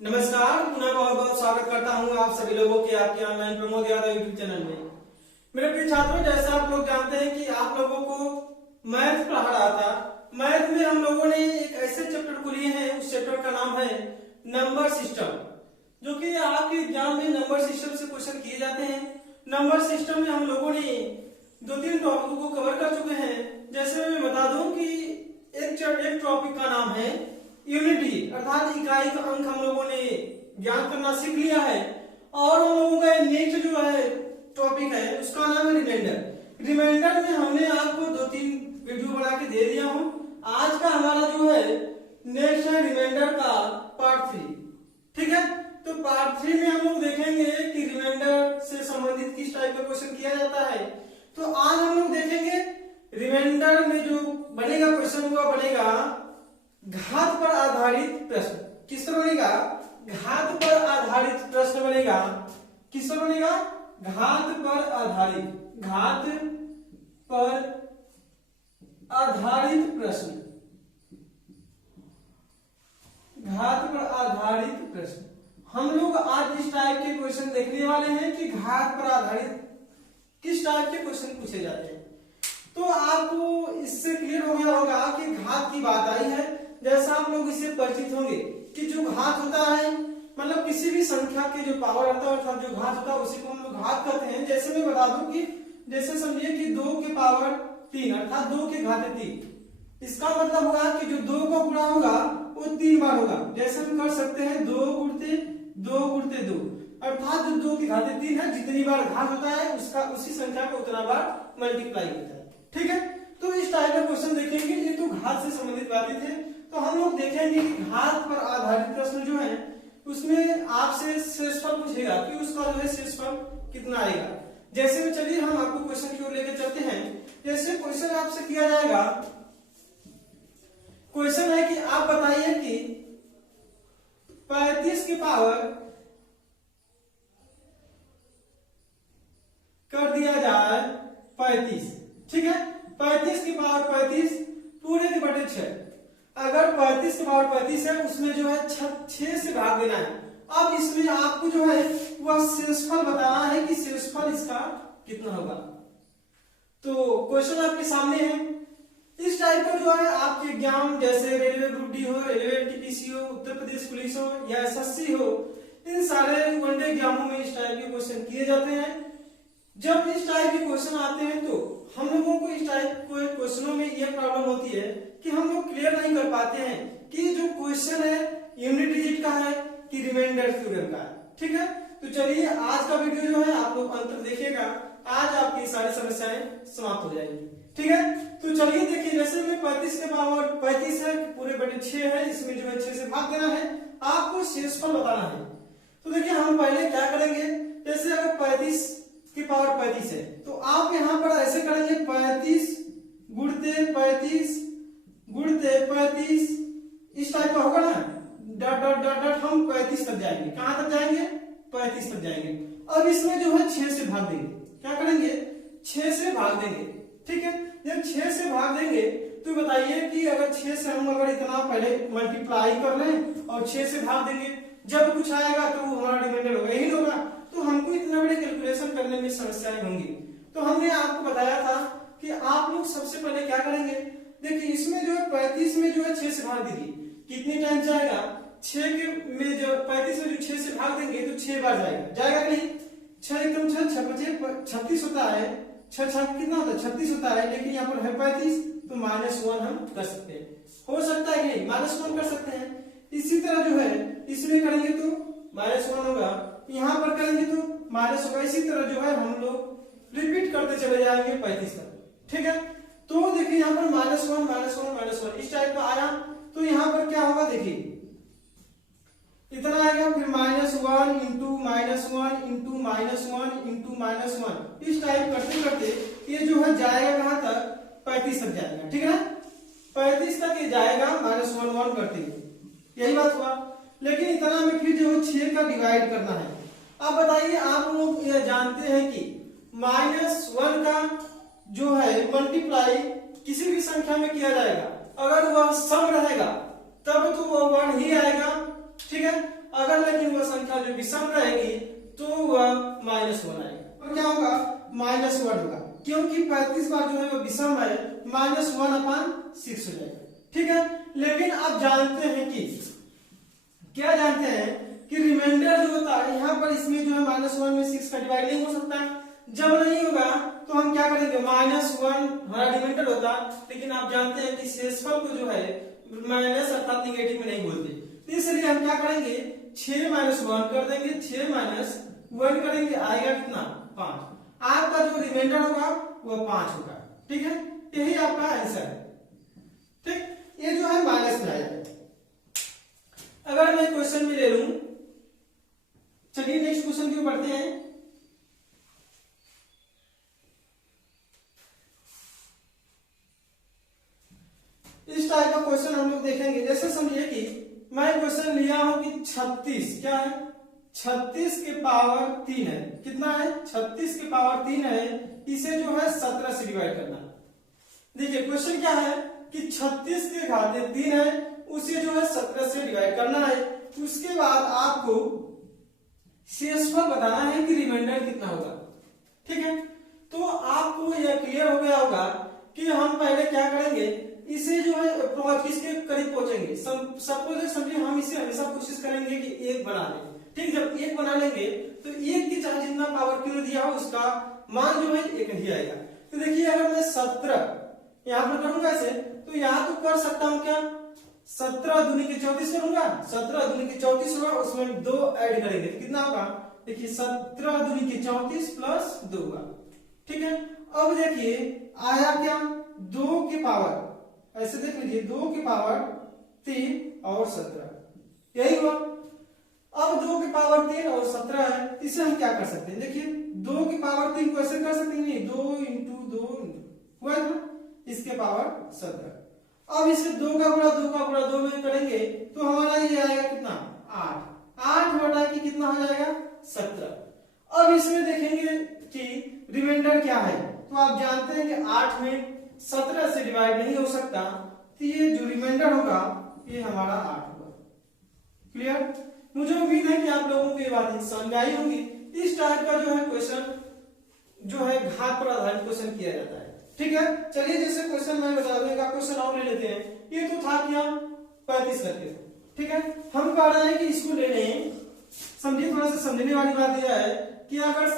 नमस्कार, पुनः बहुत बहुत स्वागत करता हूं आप सभी लोगों के आपके online Pramod Yadav YouTube channel में। मेरे प्रिय छात्रों, जैसा आप लोग जानते हैं कि आप लोगों को मैथ पढ़ा रहा था। मैथ में हम लोगों ने एक ऐसे चैप्टर को लिए हैं, उस चैप्टर का नाम है नंबर सिस्टम, जो कि आपके एग्जाम में नंबर सिस्टम से क्वेश्चन किए जाते हैं। नंबर सिस्टम में हम लोगों ने 2-3 टॉपिक को कवर कर चुके हैं। जैसे मैं बता दूं कि एक टॉपिक का नाम है यूनिटी, अर्थात इकाई का अंक हम लोगों ने ज्ञान करना सीख लिया है। और हम लोगों का नेक्स्ट जो है टॉपिक है उसका नाम है रिमाइंडर। रिमाइंडर में हमने आपको 2-3 वीडियो बना के दे दिया हूं। आज का हमारा जो है नेक्स्ट है रिमाइंडर का पार्ट 3। ठीक है, तो पार्ट 3 में हम लोग देखेंगे कि रिमाइंडर से संबंधित किस टाइप का क्वेश्चन किया जाता है। तो आज हम लोग देखेंगे रिमाइंडर में जो बनेगा क्वेश्चन हुआ बनेगा घात पर आधारित प्रश्न। किस पर बनेगा? घात पर आधारित प्रश्न बनेगा। किस पर बनेगा? घात पर आधारित, घात पर आधारित प्रश्न, घात पर आधारित प्रश्न। हम लोग आज इस टाइप के क्वेश्चन देखने वाले हैं कि घात पर आधारित किस टाइप के क्वेश्चन पूछे जाते हैं। तो आपको इससे क्लियर हो गया होगा कि घात की बात आई है। जैसा आप लोग इससे परिचित होंगे कि जो घात होता है मतलब किसी भी संख्या के जो पावर होता है अर्थात जो घात होता है उसी को हम लोग घात कहते हैं। जैसे मैं बता दूं कि जैसे समझिए कि 2 के पावर 3 अर्थात 2 के घात 3। इसका मतलब होगा कि जो 2 का गुणा होगा वो 3 बार होगा। जैसे हम कर सकते हैं 2 गुणते 2 अर्थात जो 2 की घात 3 है, जितनी बार घात होता है उसका उसी संख्या को उतना बार मल्टीप्लाई होता है। ठीक है, तो इस टाइप का क्वेश्चन देखेंगे। ये तो घात से संबंधित बातें थे। तो हम लोग देखेंगे कि घात पर आधारित प्रश्न जो है उसमें आपसे शेषफल पूछेगा कि उसका जो है शेषफल कितना आएगा। जैसे में चलिए हम आपको क्वेश्चन की ओर लेकर चलते हैं। जैसे क्वेश्चन आपसे किया जाएगा, क्वेश्चन है कि आप बताइए कि 35 की पावर कर दिया जाए 35। ठीक है, 35 की पावर 35 पूरे के बटे 6। अगर 35 की पावर 35 है उसमें जो है 6 से भाग देना है। अब इसमें आपको जो है वह शेषफल बताना है कि शेषफल इसका कितना होगा। तो क्वेश्चन आपके सामने है। इस टाइप का जो है आपके एग्जाम जैसे रेलवे ग्रुप डी हो, रेलवे एनटीपीसी हो, उत्तर प्रदेश पुलिस हो या एसएससी हो, इन सारे वनडे एग्जामों में इस टाइप के क्वेश्चन किए जाते हैं। जब इस टाइप के क्वेश्चन आते हैं तो हम लोगों को इस टाइप के क्वेश्चनों में यह प्रॉब्लम होती है कि हम लोग क्लियर नहीं कर पाते हैं कि जो क्वेश्चन है यूनिट डिजिट का है कि रिमाइंडर थ्योरम का है। ठीक है, तो चलिए आज का वीडियो जो है आप लोग अंत तक देखिएगा। आज आपकी सारी समस्याएं समाप्त हो जाएंगी। ठीक है, तो चलिए देखिए, जैसे में 35 के पावर 35 है पूरे बटे 6 है, इसमें जो है 6 से भाग देना है, आपको शेषफल बताना है। तो देखिए हम पहले क्या करेंगे, जैसे अगर 35 की पावर 35 है तो आप यहां पर ऐसे करेंगे 35 गुणते 35 गुणते 35, इस टाइप का होगा ना, डॉट डॉट डॉट डॉट हम 35 तक जाएंगे। कहां तक जाएंगे? 35 तक जाएंगे। अब इसमें जो है 6 से भाग देंगे। क्या करेंगे? 6 से भाग देंगे। ठीक है, जब 6 से भाग देंगे तो बताइए कि अगर 6 से हम अगर इतना पहले मल्टीप्लाई कर लें और 6 से भाग देंगे, जब कुछ आएगा तो हमारा रिमाइंडर होगा, यही होगा। तो हमको इतना बड़े कैलकुलेशन करने में समस्याएं होंगी। तो हमने आपको बताया था कि आप लोग सबसे पहले क्या करेंगे, देखिए इसमें जो है 35 में जो है 6 से भाग दीजिए, कितनी टाइम जाएगा? 6 के में जो 35 में जो 6 से भाग देंगे तो 6 बार जाएगा, जाएगा कि नहीं? 6 एकदम 6 36 होता है, 6 कितना होता है? 36 होता है, लेकिन यहाँ पर है 35 तो -1 हम कर सकते हैं। हो सकता है कि नहीं? -1 कर सकते हैं। इसी तरह जो है इसमें करेंगे तो -1 होगा, यहाँ पर करेंगे तो माइनस होगा। इसी तरह जो है हम लोग रिपीट करते चले जाएंगे 35 तक। ठीक है, तो देखिए यहाँ पर -1 इस टाइप का आया। तो यहाँ पर क्या होगा, देखिए इतना आएगा, फिर -1 इंटू -1 इंटू -1 इंटू -1, इस टाइप करते करते ये जो है जाएगा कहां तक? 35 तक जाएगा। ठीक है, 35 तक ये जाएगा -1 करते हुए, यही बात हुआ। लेकिन इतना में फिर जो 6 का डिवाइड करना है। अब बताइए, आप लोग ये जानते हैं कि -1 का जो है मल्टीप्लाई किसी भी संख्या में किया जाएगा, अगर वह सम रहेगा तब तो वह 1 ही आएगा। ठीक है, अगर विषम रहेगी तो वह -1 आएगा और क्या होगा -1 होगा, क्योंकि 35 बार जो है वो विषम है, -1/6 हो जाएगा। ठीक है, लेकिन आप जानते हैं कि क्या जानते हैं कि रिमाइंडर जो होता है यहाँ पर इसमें जो है -1 में 6 का डिवाइड नहीं हो सकता है। जब नहीं होगा तो हम क्या करेंगे, -1 हमारा रिमाइंडर होता है, लेकिन आप जानते हैं कि शेषफल को जो है माइनस अर्थात नेगेटिव में नहीं बोलते, तो इसलिए हम क्या करेंगे 6 - 1 कर देंगे, 6 - 1 करेंगे, आएगा कितना 5। आपका जो रिमाइंडर होगा वो 5 होगा। ठीक है, यही आपका आंसर है। ठीक, ये जो है माइनस में आएगा। अगर मैं क्वेश्चन में ले लूं, चलिए नेक्स्ट क्वेश्चन की ओर बढ़ते हैं। इस टाइप का क्वेश्चन हम लोग देखेंगे। जैसे समझिए कि मैं क्वेश्चन लिया हूं कि 36 क्या है, 36 के पावर 3 है। कितना है, 36 के पावर 3 है, इसे जो है 17 से डिवाइड करना। देखिए क्वेश्चन क्या है कि 36 के घाते 3 है, उसे जो है 17 से डिवाइड करना है। उसके बाद आपको शेषफल बताना है कि रिमाइंडर कितना होगा। ठीक है, तो आपको यह क्लियर हो गया होगा कि हम पहले क्या करेंगे, इसे जो है किसके करीब पहुंचेंगे। सपोज समझिए हम इसे हमेशा कोशिश करेंगे कि 1 बना लें। ठीक, जब 1 बना लेंगे तो 1 की चाहे जितना पावर क्यों दिया हो उसका मान जो है 1 ही आएगा। तो देखिए अगर मैं 17 यहाँ पर करूंगा ऐसे, तो यहाँ तो कर सकता हूँ क्या, 17 दूनी के 34 करूंगा, 17 दूनी के 34 होगा, उसमें 2 ऐड करेंगे तो कितना होगा, देखिए 17 दूनी के 34 प्लस 2 होगा। ठीक है, अब देखिए आया क्या, 2 के पावर, ऐसे देख लीजिए 2 के पावर 3 और 17 यही हुआ। अब 2 के पावर 3 और 17 है, इसे हम क्या कर सकते हैं, देखिए 2 के पावर 3 को ऐसे कर सकते हैं, नहीं 2 × 2 हुआ था, इसके पावर 17। अब इसे 2 का गुणा 2 में करेंगे तो हमारा ये आएगा कितना 8 बटा के कितना हो जाएगा 17। अब इसमें देखेंगे कि रिमाइंडर क्या है, तो आप जानते हैं कि 8 में 17 से डिवाइड नहीं हो सकता, तो ये जो रिमाइंडर होगा ये हमारा 8 होगा। क्लियर, मुझे उम्मीद है कि आप लोगों को ये बात समझ आई होगी। इस टाइप का जो है क्वेश्चन जो है घात पर आधारित क्वेश्चन किया जाता है। ठीक है, चलिए जैसे क्वेश्चन मैं बता दूंगा, क्वेश्चन और ले लेते हैं। ये तो था क्या 35 करके। ठीक है, हम कह रहे हैं कि इसको ले लें, समझिए थोड़ा सा समझने वाली बात यह है कि अगर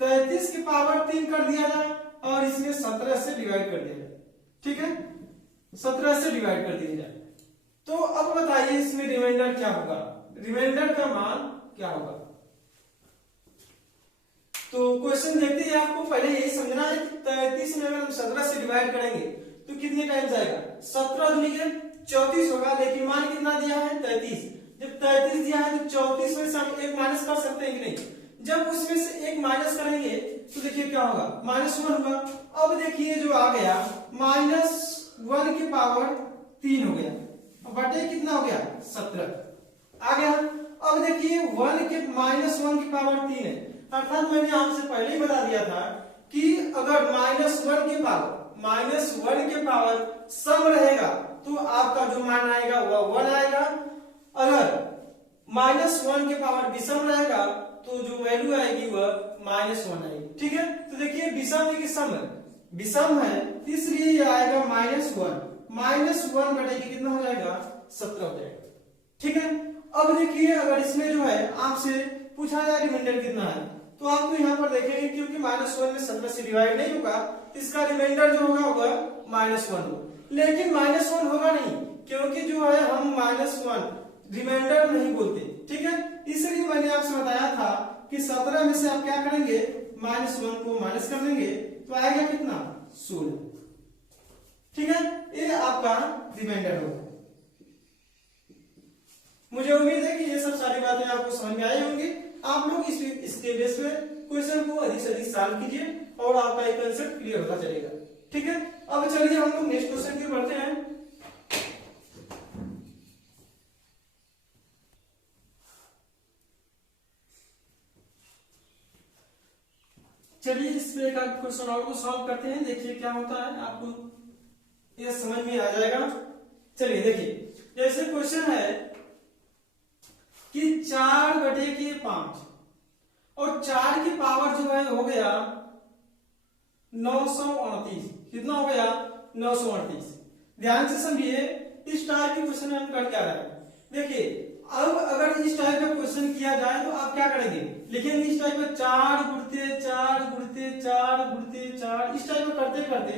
33 के पावर 3 कर दिया जाए और इसमें 17 से डिवाइड कर दिया जाए। ठीक है, 17 से डिवाइड कर दिया जाए, तो अब बताइए इसमें रिमाइंडर क्या होगा, रिमाइंडर का मान क्या होगा। तो क्वेश्चन देखते ही आपको पहले यही समझना है कि 33 में अगर हम 17 से डिवाइड करेंगे तो कितने टाइम्स आएगा, 17 दूनी के 34 होगा, लेकिन मान कितना दिया है 33। जब 33 दिया है तो 34 में से हम 1 माइनस कर सकते हैं कि नहीं, जब उसमें से 1 माइनस करेंगे तो देखिए क्या होगा -1 होगा। अब देखिए जो आ गया -1 के पावर 3 हो गया, बटे कितना हो गया 17 आ गया। अब देखिए 1 के पावर 3 है, अर्थात मैंने आपसे पहले ही बता दिया था कि अगर -1 के पावर सम रहेगा तो आपका जो मान आएगा वह 1 आएगा। अगर -1 के पावर विषम रहेगा तो जो वैल्यू आएगी वह -1 आएगी। ठीक है, तो देखिए विषम है कि सम है, विषम है इसलिए ये आएगा -1 बटे के कितना हो जाएगा 17 हो जाएगा। ठीक है, अब देखिए अगर इसमें जो है आपसे पूछा जाए रिमाइंडर कितना है, तो आपको यहाँ पर देखेंगे क्योंकि -1 में 17 से डिवाइड नहीं होगा, इसका रिमाइंडर जो होगा -1 होगा, लेकिन -1 होगा नहीं, क्योंकि जो है हम -1 रिमाइंडर नहीं बोलते। ठीक है, इसलिए मैंने आपसे बताया था कि 17 में से आप क्या करेंगे -1 को माइनस कर देंगे तो आएगा कितना 16। ठीक है, ये आपका रिमाइंडर होगा। मुझे उम्मीद है कि ये सब सारी बातें आपको समझ में आई होंगी। आप लोग इसके बेस पे क्वेश्चन को अधिक से अधिक सॉल्व कीजिए और आपका एक कंसेप्ट क्लियर होता चलेगा। ठीक है, अब चलिए हम लोग नेक्स्ट क्वेश्चन की बढ़ते हैं। चलिए इस पे एक क्वेश्चन और को सॉल्व करते हैं, देखिए क्या होता है, आपको ये समझ में आ जाएगा। चलिए देखिए, जैसे क्वेश्चन है कि 4 बटे 5 और 4 की पावर जो है हो गया 938। कितना हो गया 938। ध्यान से समझिए इस टाइप के क्वेश्चन हम कर क्या रहे हैं। देखिए अब अगर इस टाइप का क्वेश्चन किया जाए तो आप क्या करेंगे, लिखेंगे इस टाइप में 4 गुणते 4 गुणते 4 गुणते 4। इस टाइप में करते करते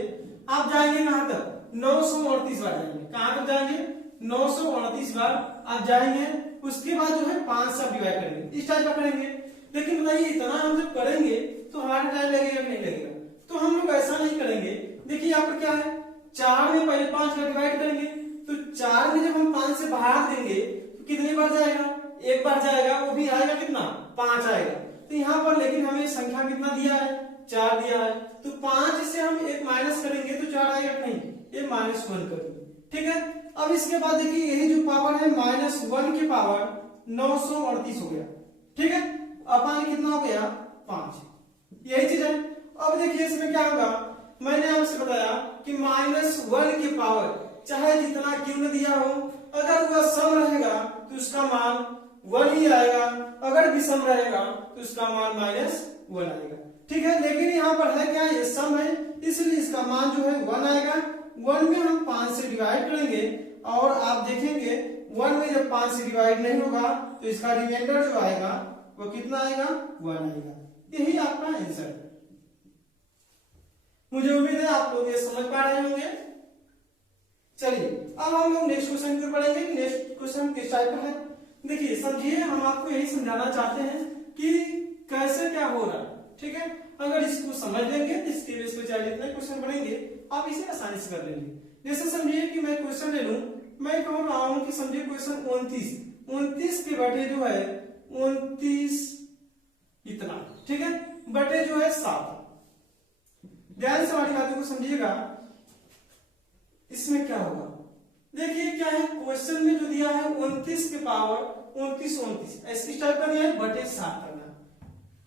आप जाएंगे कहां तक 938 बार जाएंगे। कहां तक जाएंगे 938 बार आप जाएंगे। उसके बाद जो है 5 से डिवाइड करेंगे, इस टाइप का करेंगे। लेकिन बताइए इतना हम जब करेंगे तो हमारा टाइम लगेगा कि नहीं लगेगा, तो हम लोग ऐसा नहीं करेंगे। देखिए यहाँ पर क्या है 4 में पहले 5 का डिवाइड करेंगे, तो 4 में जब हम 5 से भाग देंगे तो कितनी बार जाएगा, एक बार जाएगा, वो भी आएगा कितना 5 आएगा। तो यहाँ पर लेकिन हमें संख्या कितना दिया है 4 दिया है, तो 5 से हम एक माइनस करेंगे तो 4 आएगा नहीं, ये -1 करेंगे। ठीक है, अब इसके बाद देखिए यही जो पावर है -1 की पावर 938 हो गया। ठीक है, अपन कितना हो गया 5, यही चीज है। अब देखिए इसमें क्या होगा, मैंने आपसे बताया कि -1 की पावर चाहे जितना क्यों न दिया हो, अगर वह सम रहेगा तो उसका मान 1 ही आएगा, अगर विषम रहेगा तो उसका मान -1 आएगा। ठीक है, लेकिन यहाँ पर है क्या, ये सम है इसलिए इसका मान जो है 1 आएगा। 1 में हम 5 से डिवाइड करेंगे और आप देखेंगे 1 में जब 5 से डिवाइड नहीं होगा तो इसका रिमाइंडर जो आएगा वो कितना आएगा 1 आएगा। यही आपका आंसर है। मुझे उम्मीद है आप लोग ये समझ पा रहे होंगे। चलिए अब हम लोग नेक्स्ट क्वेश्चन की पढ़ेंगे। नेक्स्ट क्वेश्चन किस टाइप का है, देखिए समझिए, हम आपको यही समझाना चाहते हैं कि कैसे क्या हो रहा है। ठीक है, अगर इसको समझ लेंगे तो इसके बेस पे चाहे जितने क्वेश्चन पढ़ेंगे आप इसे आसानी से कर लेंगे। जैसे समझिए कि मैं क्वेश्चन ले लूं, मैं कह रहा हूं कि समझिए क्वेश्चन 29 के बटे जो है 29 इतना, ठीक है, बटे जो है 7। ध्यान से हमारी बातों को समझिएगा। इसमें क्या होगा, देखिए क्या है क्वेश्चन में जो दिया है 29 के पावर 29 ऐसी टाइप का दिया है बटे 7 करना।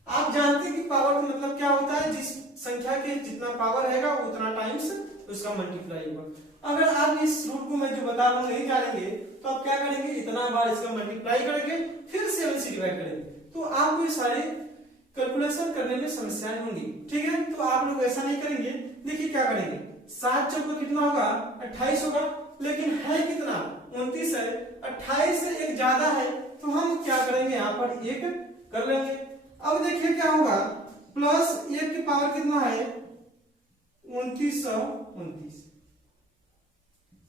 आप जानते हैं कि पावर का मतलब क्या होता है, जिस संख्या के जितना पावर रहेगा उतना टाइम्स उसका मल्टीप्लाई होगा। अगर आप इस रूट को मैं जो बता रहा हूं नहीं जानेंगे तो आप क्या करेंगे, इतना बार इसका मल्टीप्लाई करेंगे फिर 7 से डिवाइड करेंगे, तो आपको ये सारे कैलकुलेशन करने में समस्याएं होंगी। ठीक है, तो आप लोग ऐसा नहीं करेंगे। देखिए क्या करेंगे, 7 चौको कितना होगा 28 होगा, लेकिन है कितना 29 है, 28 से एक ज्यादा है तो हम क्या करेंगे यहाँ पर 1 कर लेंगे। अब देखिए क्या होगा, +1 की पावर कितना है 2929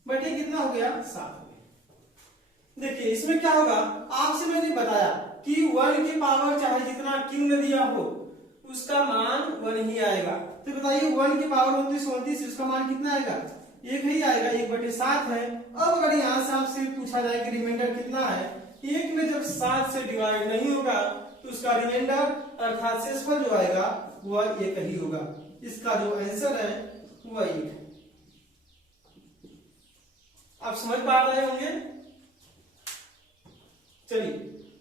बटे कितना हो गया 7 हो गया। देखिए इसमें क्या होगा, आपसे मैंने बताया कि 1 की पावर चाहे जितना क्यों न दिया हो उसका मान 1 ही आएगा। तो बताइए 1 की पावर 29 उसका मान कितना आएगा 1 ही आएगा, 1/7 है। अब अगर यहाँ से आपसे पूछा जाए कि रिमाइंडर कितना है, 1 में जब 7 से डिवाइड नहीं होगा तो उसका रिमाइंडर अर्थात शेषफल जो आएगा वह 1 ही होगा। इसका जो आंसर है वह 1 है। आप समझ पा रहे होंगे। चलिए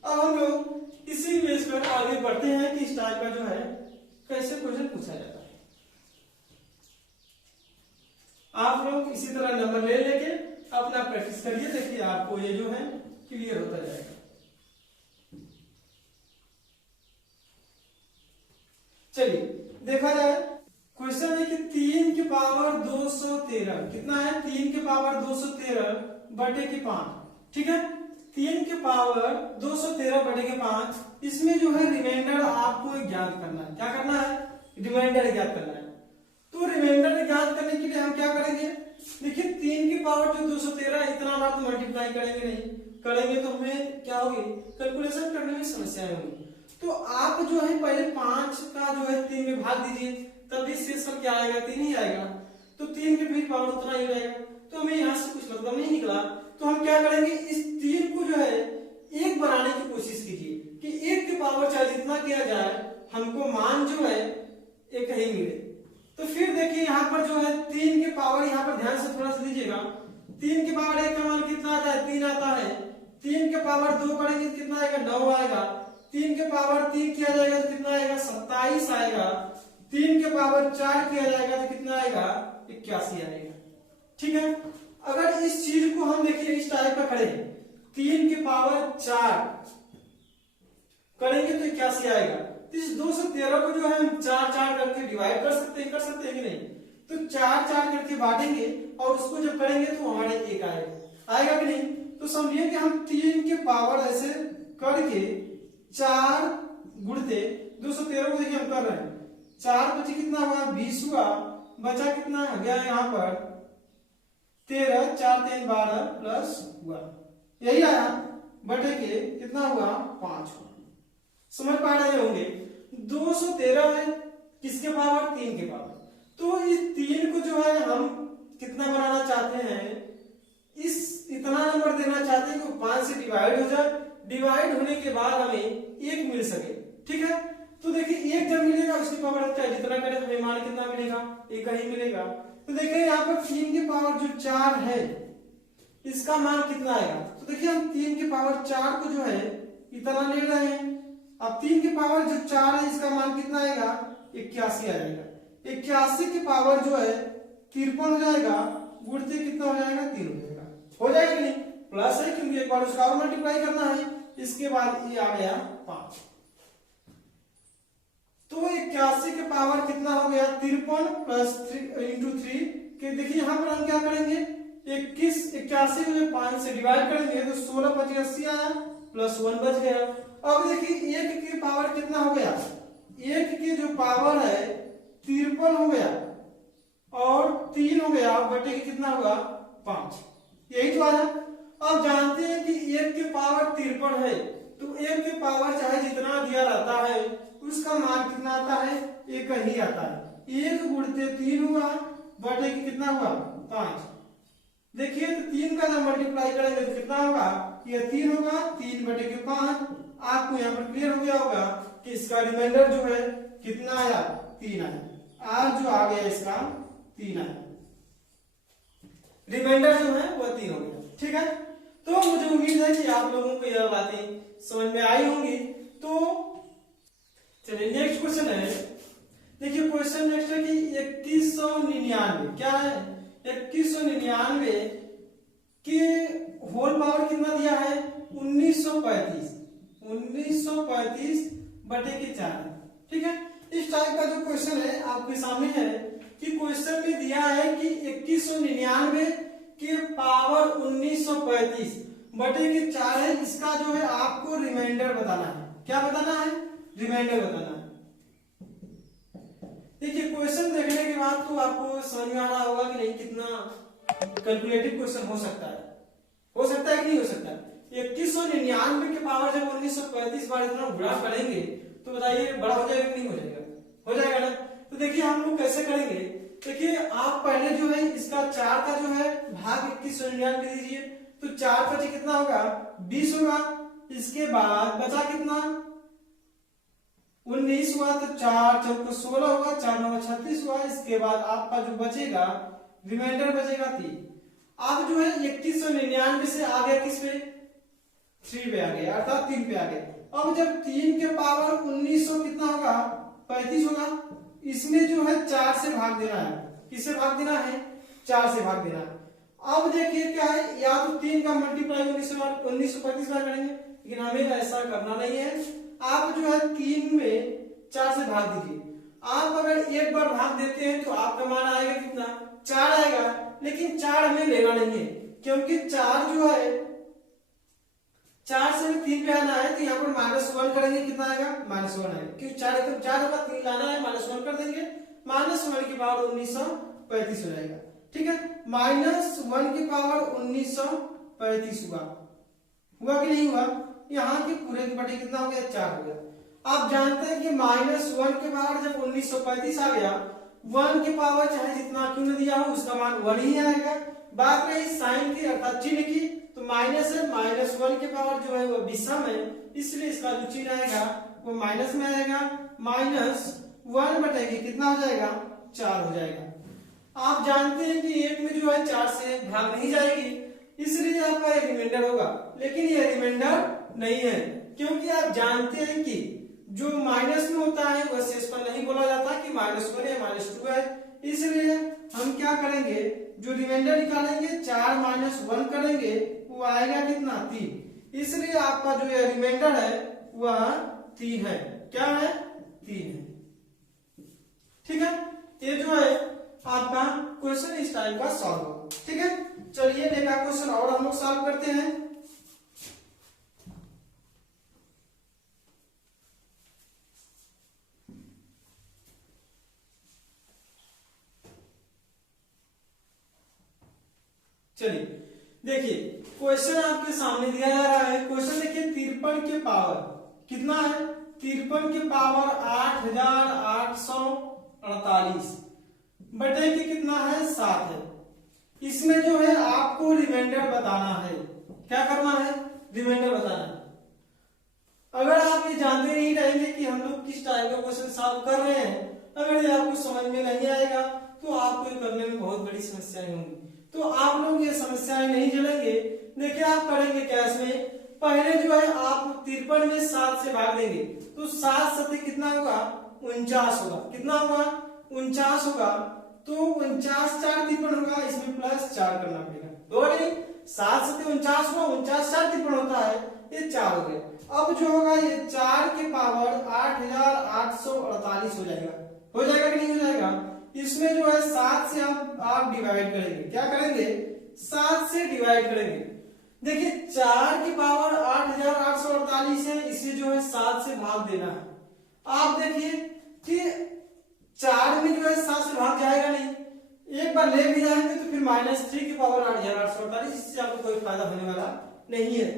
अब हम लोग इसी बेस पर आगे बढ़ते हैं कि इस टाइप का जो है कैसे क्वेश्चन पूछा जाता है। आप लोग इसी तरह नंबर ले लेके अपना प्रैक्टिस करिए, देखिए आपको ये जो है क्लियर होता जाएगा। चलिए देखा जाए, क्वेश्चन है कि 3 की पावर 213 कितना है, 3 की पावर 213 बटे के 5। ठीक है, 3 की पावर 213 बटे के 5, इसमें जो है रिमाइंडर आपको ज्ञात करना है। क्या करना है, रिमाइंडर ज्ञात करना है। तो रिमाइंडर ज्ञात करने के लिए हम क्या करेंगे, देखिए 3 की पावर जो 213 इतना बार तो मल्टीप्लाई करेंगे नहीं, करेंगे तो हमें क्या होगी, कैलकुलेशन करने में समस्याएं होंगी। तो आप जो है पहले 5 का जो है 3 में भाग दीजिए, तभी शेषफल क्या आएगा 3 ही आएगा। तो 3 की भी पावर उतना ही रहेगा, तो हमें यहाँ से कुछ मतलब नहीं निकला। तो हम क्या करेंगे, इस 3 को जो है 1 बनाने की कोशिश कीजिए कि 1 की पावर चाहे जितना किया जाए हमको मान जो है 1 ही मिले। तो फिर देखिए यहाँ पर जो है 3 की पावर, यहाँ पर ध्यान से थोड़ा सा दीजिएगा, 3 की पावर 1 का मान कितना आता है 3 आता है। 3 के पावर 2 करेंगे तो कितना आएगा 9 आएगा। 3 के पावर 3 किया जाएगा तो कितना आएगा 27 आएगा। 3 के पावर 4 किया जाएगा तो कितना आएगा 81 आएगा। ठीक है, अगर इस चीज को हम देखिए इस टाइप का करें, 3 की पावर 4 करेंगे तो 81 आएगा। तो इस 213 को जो है हम 4 करके डिवाइड कर सकते हैं कि नहीं? तो 4 करके बांटेंगे और उसको जब करेंगे तो हमारे 1 आएगा कि नहीं? तो समझिए कि हम 3 के पावर ऐसे करके 4 गुणते 213 को देखिए हम कर रहे हैं, 4 बचे कितना हुआ 20 हुआ, बचा कितना गया यहाँ पर 13, 4 3 12 प्लस हुआ, यही आया, बटे के कितना हुआ 5 हुआ। समझ पा रहे होंगे? 213 है किसके पावर 3 के पावर। तो इस 3 को जो है हम कितना बनाना चाहते हैं, इतना नंबर देना चाहते हैं कि 5 से डिवाइड हो जाए, डिवाइड होने के बाद हमें 1 मिल सके। ठीक है, तो देखिए 1 जब मिलेगा उसकी पावर हम चाहे जितना करें हमें मान कितना मिलेगा 1 ही मिलेगा। तो देखिए यहाँ पर 3 की पावर जो 4 है इसका मान कितना आएगा। तो देखिए हम 3 की पावर 4 को जो है इतना ले रहे हैं, अब 3 की पावर जो 4 है इसका मान कितना आएगा 81 आ जाएगा। 81 की पावर जो है 53 हो जाएगा, गुणते कितना हो जाएगा 3 हो जाएगा, हो जाएगा कि नहीं? प्लस है क्योंकि एक बार उसका और मल्टीप्लाई करना है। इसके बाद ये आ गया 5, तो 81 के पावर कितना हो गया 53 प्लस 3 इंटू 3 के। देखिए यहाँ पर हम क्या करेंगे 81 को जब 5 से डिवाइड करेंगे तो 16 × 5 80 आया, प्लस 1 बच गया। अब देखिए 1 की पावर कितना हो गया, 1 की जो पावर है 53 हो गया और 3 हो गया, बटे के कितना होगा 5, यही तो आया। अब जानते हैं कि 1 की पावर 53 है, तो 1 की पावर चाहे जितना दिया रहता है उसका मान कितना आता है 1 ही आता है। 1 गुणते 3 हुआ, बटे के कितना हुआ 5। देखिए तो 3 का जब मल्टीप्लाई करेंगे तो कितना होगा, ये 3 होगा, 3 बटे के 5। आपको यहाँ पर क्लियर हो गया होगा कि इसका रिमाइंडर जो है कितना आया 3 आया। आज जो आ गया इसका 3 आया, रिमाइंडर जो है वह 3 हो गया। ठीक है, तो मुझे उम्मीद है कि आप लोगों को यह बातें समझ में आई होंगी। तो चलिए नेक्स्ट क्वेश्चन है, देखिए क्वेश्चन नेक्स्ट है कि 2199 क्या है, 2199 के होल पावर कितना दिया है 1935 बटे के 4। ठीक है, इस टाइप का जो क्वेश्चन है आपके सामने है कि क्वेश्चन में दिया है कि 2199 के पावर 1935 बटे के 4 है, इसका जो है आपको रिमाइंडर बताना है। क्या बताना है, रिमाइंडर बताना है। देखिए क्वेश्चन देखने के बाद तो आपको समझ में आ रहा होगा कि नहीं कितना कैलकुलेटिव क्वेश्चन हो सकता है कि नहीं हो सकता। 2199 के पावर जब 1935 बार इतना गुणा करेंगे तो बताइए बड़ा हो जाएगा कि नहीं हो जाएगा, हो जाएगा ना। तो देखिए हम लोग कैसे करेंगे, देखिए आप पहले जो है इसका 4 का जो है भाग 2199 दीजिए, तो 4 बचे कितना होगा 20 होगा, इसके बाद बचा कितना 19 हुआ, तो 4 चौको 16 होगा, 4 9 36 हुआ। इसके बाद आपका जो बचेगा रिमाइंडर बचेगा 3। अब जो है 2199 से आ गया किस पे 3 पे आ गया, अर्थात 3 पे आ गया। अब जब 3 के पावर 1900 कितना होगा 35 होगा, इसमें जो है 4 से भाग देना है। किससे भाग देना है 4 से भाग देना है। अब देखिए क्या है, या तो 3 का मल्टीप्लाई 1935 बार करेंगे, लेकिन हमें ऐसा करना नहीं है। आप जो है 3 में 4 से भाग दीजिए। आप अगर एक बार भाग देते हैं तो आपका मान आएगा कितना 4 आएगा, लेकिन 4 हमें लेना नहीं है क्योंकि 4 जो है 4 से 3 पे आना है, तो यहाँ पर -1 करेंगे कितना आएगा -1 आएगा, क्योंकि 4 तो 4 होगा 3 लाना है, -1 कर देंगे, -1 की पावर 1935 हो जाएगा। ठीक है, -1 की पावर 1935 हुआ कि नहीं हुआ, यहाँ के पूरे के बटे कितना हो गया 4 हो गया। आप जानते हैं कि -1 के पावर जब 1935 आ गया, 1 की पावर चाहे जितना क्यों न दिया हो उसका मान 1 ही आएगा। बात रही साइन की अर्थात चिन्ह की, तो माइनस है, -1 के पावर जो है वो विषम है, इसलिए इसका जो चिन्ह आएगा वो माइनस में आएगा। -1 बटेगी कितना हो जाएगा 4 हो जाएगा। आप जानते हैं कि 1 में जो है 4 से भाग नहीं जाएगी, इसलिए आपका रिमाइंडर होगा, लेकिन ये रिमाइंडर नहीं है क्योंकि आप जानते हैं कि जो माइनस में होता है वह शेष पर नहीं बोला जाता कि -1 या -2 है। इसलिए हम क्या करेंगे, जो रिमाइंडर निकालेंगे 4 - 1 करेंगे, वो आएगा कितना 3। इसलिए आपका जो रिमाइंडर है वह 3 है। क्या है? 3 है। ठीक है, ये जो है आपका क्वेश्चन इस टाइप का सॉल्व होगा। ठीक है, चलिए एक क्वेश्चन और हम लोग सॉल्व करते हैं। चलिए देखिए, क्वेश्चन आपके सामने दिया जा रहा है। क्वेश्चन देखिए, 53 के पावर कितना है? 53 के पावर 8848 बटे के कितना है? 7 है। इसमें जो है आपको रिमाइंडर बताना है। क्या करना है? रिमाइंडर बताना है। अगर आप ये जानते नहीं रहेंगे कि हम लोग किस टाइप का क्वेश्चन सॉल्व कर रहे हैं, अगर ये आपको समझ में नहीं आएगा तो आपको ये करने में बहुत बड़ी समस्याएं होंगी। तो आप लोग ये समस्याएं नहीं झेलेंगे। देखिए आप करेंगे क्या इसमें, पहले जो है आप 53 में 7 से भाग देंगे तो 7 सत्ते कितना होगा? 49 होगा। कितना होगा? 49 होगा। तो 49 4 53 होगा, इसमें प्लस 4 करना पड़ेगा। होगा नहीं? 7 सत्ते 49 हुआ, 49 4 53 होता है, ये 4 हो गए। अब जो होगा ये 4 के पावर 8848 हो जाएगा। हो जाएगा कि नहीं हो जाएगा? इसमें जो है 7 से आप डिवाइड करेंगे। क्या करेंगे? 7 से डिवाइड करेंगे। देखिए 4 की पावर 8848 है, इसे जो है 7 से भाग देना है। आप देखिए कि 4 में जो है 7 से भाग जाएगा नहीं, एक बार ले भी जाएंगे तो फिर -3 की पावर 8848, इससे आपको कोई फायदा होने वाला नहीं है।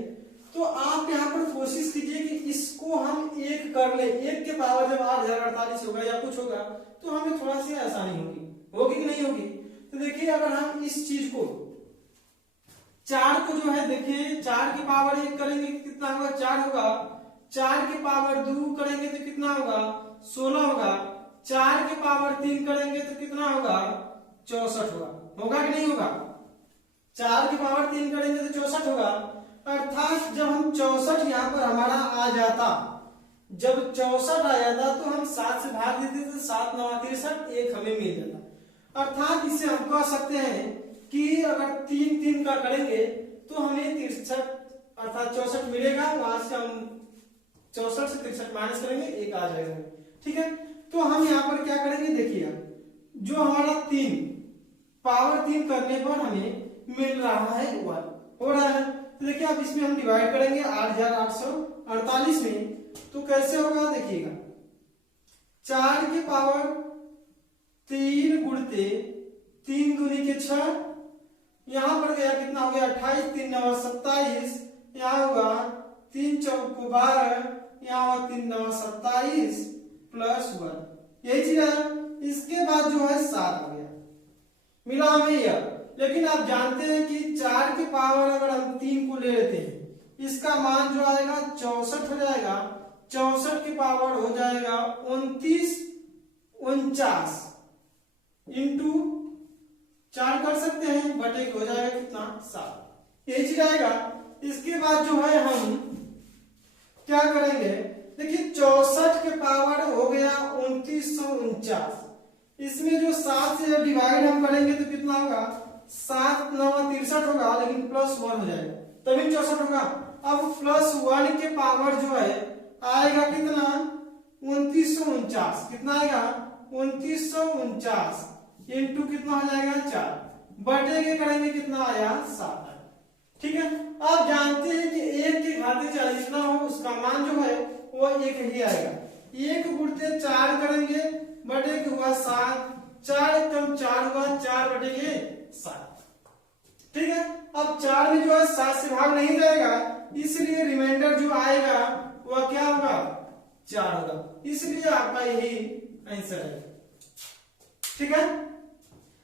तो आप यहाँ पर कोशिश कीजिए कि इसको हम 1 कर ले। 1 के पावर जब 8048 होगा या कुछ होगा तो हमें थोड़ा सी आसानी होगी। होगी कि नहीं होगी? तो देखिए अगर हम इस चीज को 4 को जो है, देखिए 4 की पावर 1 करेंगे तो कितना होगा? 4 होगा। 4 की पावर 2 करेंगे तो कितना होगा? 16 होगा। 4 की पावर 3 करेंगे तो कितना होगा? 64 होगा। होगा कि नहीं होगा? 4 की पावर 3 करेंगे तो 64 होगा। अर्थात जब हम 64 यहाँ पर हमारा आ जाता, जब 64 आ जाता तो हम 7 से भाग देते तो 7 9 63, 1 हमें मिल जाता। अर्थात इससे हम कह सकते हैं कि अगर 3 3 का करेंगे तो हमें 63 अर्थात 64 मिलेगा। वहां से हम 64 से 63 माइनस करेंगे, 1 आ जाएगा। ठीक है, तो हम यहाँ पर क्या करेंगे? देखिए जो हमारा 3 पावर 3 करने पर हमें मिल रहा है 1 हो रहा है। तो देखिए अब इसमें हम डिवाइड करेंगे 8848 में, तो कैसे होगा? देखिएगा 4 की पावर 3 गुणते 3 दूनी के 6, यहां पर गया कितना हो गया? 28 3 9 27, यहाँ होगा 3 चौको 12, यहाँ होगा 3 9 27 प्लस 1, यही चीज है। इसके बाद जो है 7 आ गया, मिला हमें यह। लेकिन आप जानते हैं कि 4 की पावर अगर हम 3 को ले लेते हैं, इसका मान जो आएगा 64 हो जाएगा। 64 की पावर हो जाएगा 29 49 इंटू 4 कर सकते हैं, बटे हो जाएगा कितना? 7, यही चीज आएगा। इसके बाद जो है हम क्या करेंगे? देखिए 64 के पावर हो गया 2949, इसमें जो 7 से जब डिवाइड हम करेंगे तो कितना होगा? 7 9 63 होगा, लेकिन प्लस 1 हो जाएगा तभी 64 होगा। अब प्लस 1 के पावर जो है आएगा कितना? 2949। कितना आएगा? 2949 इंटू कितना हो जाएगा? 4, बटे के करेंगे कितना आया? 7। ठीक है, आप जानते हैं कि 1 के घाते 4 जितना हो उसका मान जो है वो 1 ही आएगा। 1 गुणते 4 करेंगे, बटे के हुआ 7, 4 एकदम 4 हुआ, 4 बटे के 7। ठीक है, अब 4 में जो है 7 से भाग नहीं जाएगा, इसलिए रिमाइंडर जो आएगा वह क्या होगा? 4 होगा। इसलिए आपका यही आंसर है। ठीक है,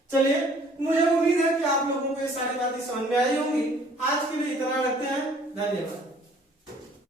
चलिए मुझे उम्मीद है कि आप लोगों को ये सारी बातें समझ में आई होंगी। आज के लिए इतना रखते हैं, धन्यवाद।